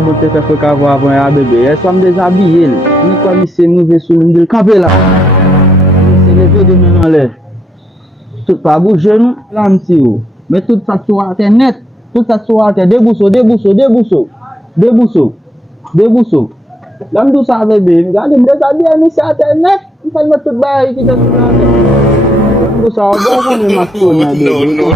ka monte fè fè ka vwa avon ya bebe. Yè so m dezabye li. Ni kwa mi se mouve sou li m di l kampe la. Mi se leve de men an lè. Tout pa bouje nou. La m ti yo. Mais tout ça sur internet. Tout ça sur internet. Débousso. Là m dou sa bebe. Gade m dezabye mi se internet. M fè m tout baye ki te sur internet. M dou sa bon konen ma sou ya bebe. No.